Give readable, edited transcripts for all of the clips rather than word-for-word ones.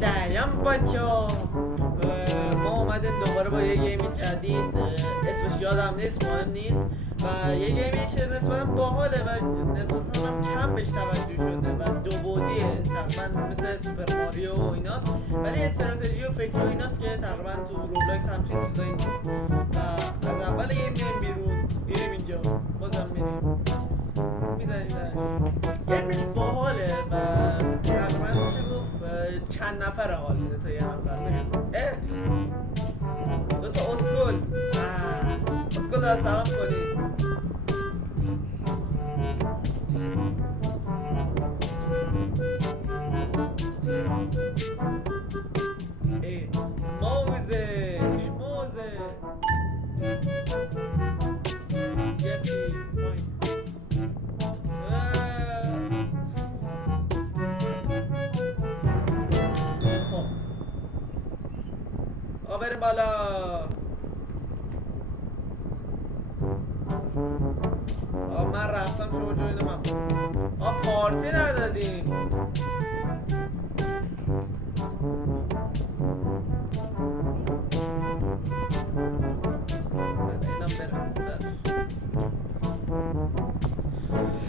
سلام بچه‌ها. ما اومدیم دوباره با یه گیم جدید. اسمش یادم نیست، مهم نیست. و یه گیمی که نسبتا باحاله و نسبتا هم کم بهش توجه شده و دو بعدیه، تقریبا مثل سوپر ماریو و ایناست، ولی استراتژی و فکر و ایناست که تقریبا تو روبلاکس همچین چیزایی نیست. و از اول گیم میریم بیرون، میریم اینجا، بازم میریم میزنیمش. گیمش باحاله و تقریبا میشه گفت چند نفر حال میده تا یه نفر بریم. دوتا اسکول اسکول دار سلام کنی. موزه شموزه یپی خب آقا بریم بالا. آقا من رفتم، شما جوین من. آقا پارتی ندادیم. اینم برم سر حله.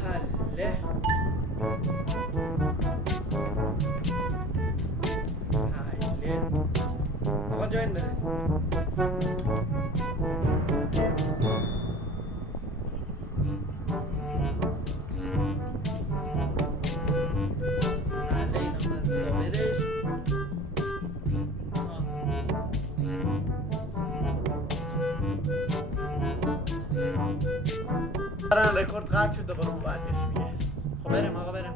حله آقا جوین بده. رکورد قطع شد، دوباره اون بعدش میگه. خب بریم آقا بریم.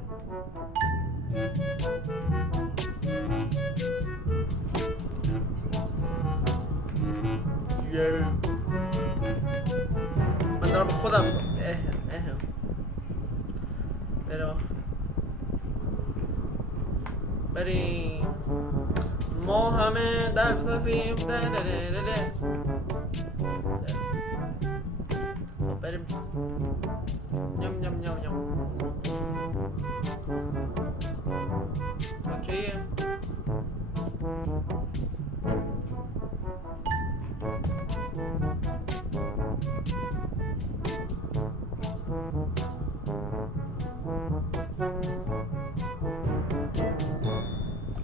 من دارم خودم بریم. ما همه در صفیم. خب بریم. نم نم نم نم. اوکیه.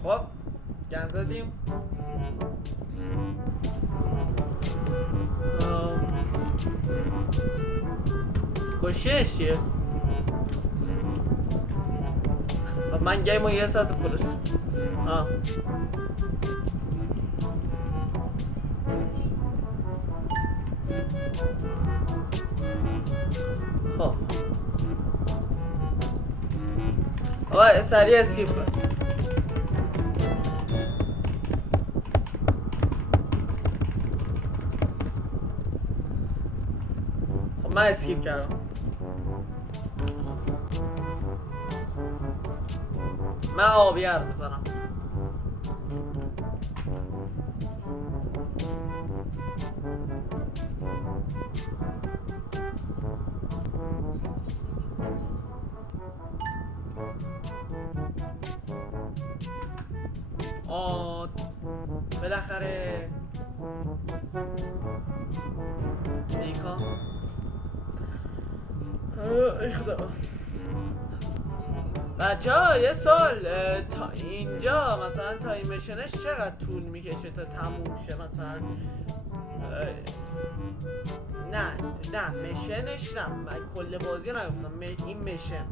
خب گند زدیم. کشش چیه؟ من گیمو یه ساعت فولش. خب آقا سریع اسکیپ کن. خب من اسکیپ کردم. من آبی حرف میزنم. بالاخره نیکا ای خدا. بچه‌ها یه سال تا اینجا مثلا تا این میشنش چقدر طول میکشه تا تموم شه؟ مثلا نه میشنش نه، من کل بازی نگفتم، این میشن.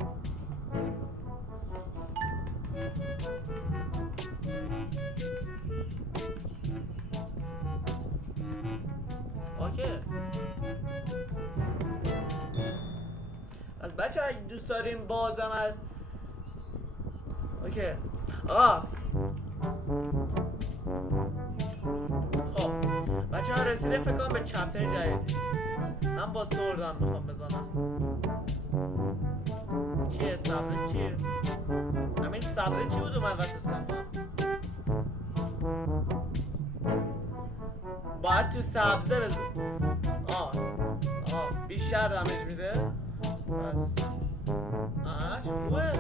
اوکی از بچه اگه دوست داریم بازم از اوکی خب بچه ها رسیده فکر کنم به چپتر جدیدی. من با سوردم میخوام بزنم. چیه سبزه چیه؟ همین سبزه چی بود اومد وسط صفحه؟ باید تو سبزه بزن. بیشتر دمیج میده. بس خوبه.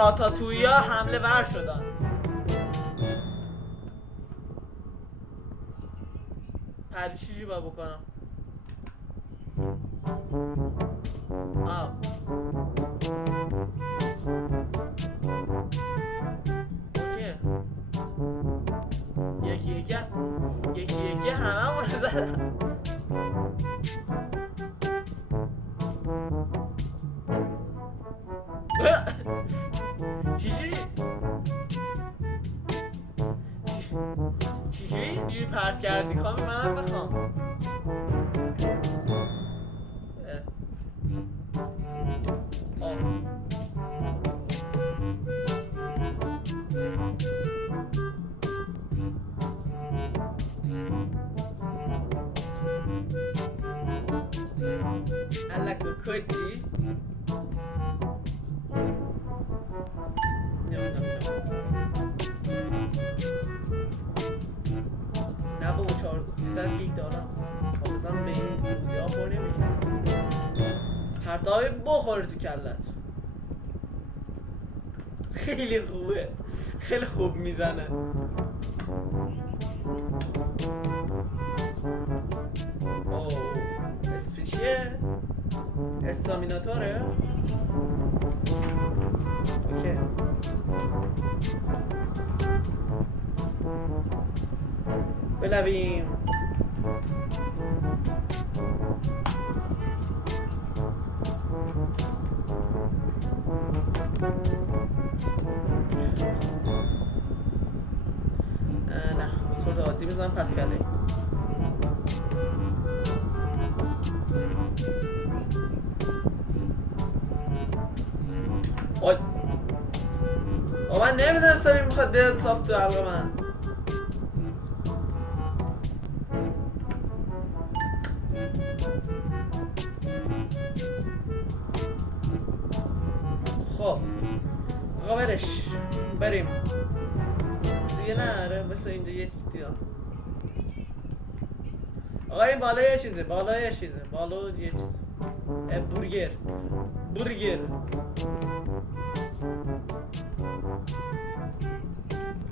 راتاتویا حمله ور شدن. چی باید بکنم؟ اوکی یکی همه رو زدن. چیجوری اینجوری پرت کردی؟ کامی منم بخوام. Alla cocotti. نه با 400 گیگ دارم. بازم به این دودیا پر نمیشه. پرتابی بخوره تو کلت. خیلی خوبه. خیلی خوب میزنه. اوه اسپیشیه استامیناتوره. اوکی بلویم. نه صورت عادی بزنم پس کله. من نمیدونستم این میخواد بیاد صاف تو حلقه من. خب آقا بریم دیگه. نه آره بس اینجا یه دیدم. آقا این بالا یه چیزه. بالا یه چیز. برگر.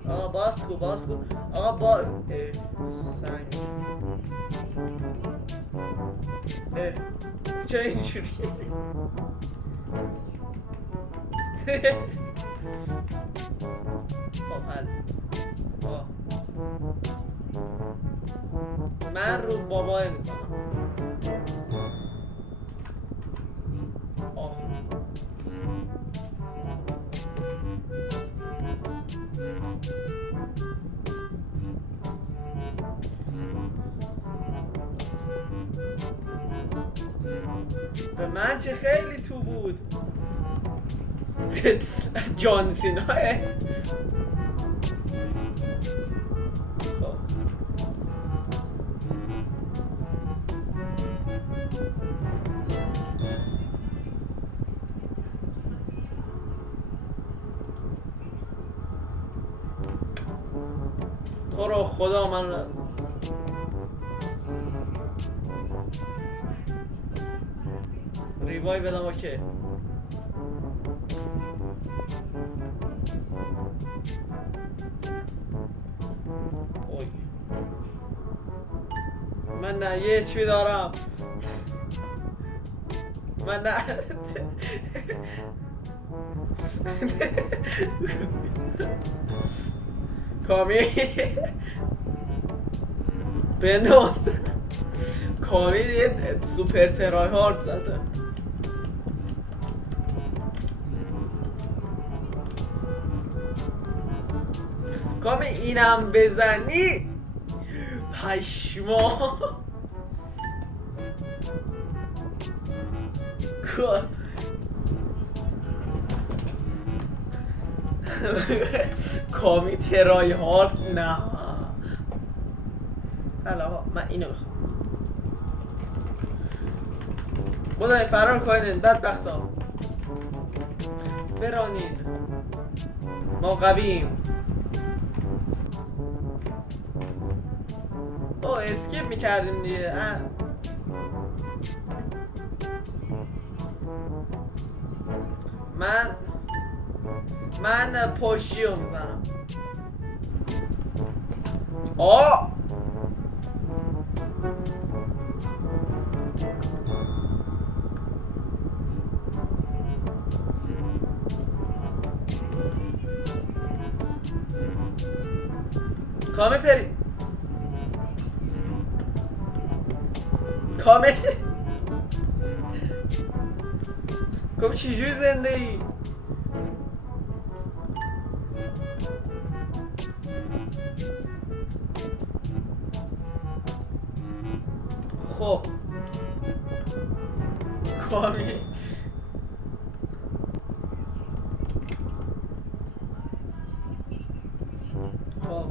آقا باز کو. آقا باز سنگ. چرا اینجوری؟ خب حل. من رو بابای میزنم. به من چه خیلی تو بود. جان سیناه. تو رو خدا من رو ریوای بدم. اوکی من نه یه چی دارم. من نه کامی بنداز. کامی یه سوپر ترای هارد زده. کامی اینم بزنی پشما. کامی ترای هارد نه. حالا من اینو میخوام. بودای فرار کنین بدبختا. برانین ما قویم. او اسکیپ میکردیم دیگه. من من پشتی رو میزنم. آه کامل پری کامل خب چجوری زنده ای؟ خب کامی خب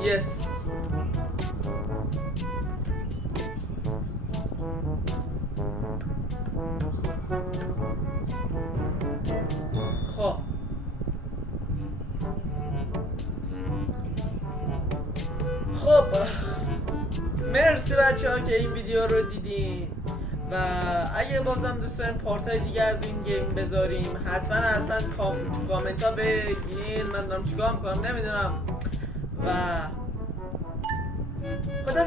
یس خب خب مرسی بچه ها که این ویدیو رو دیدین و اگه بازم دوست دارین پارت های دیگه از این گیم بذاریم حتما تو کامنت ها بگین. من دارم چیکار میکنم نمیدونم و خدا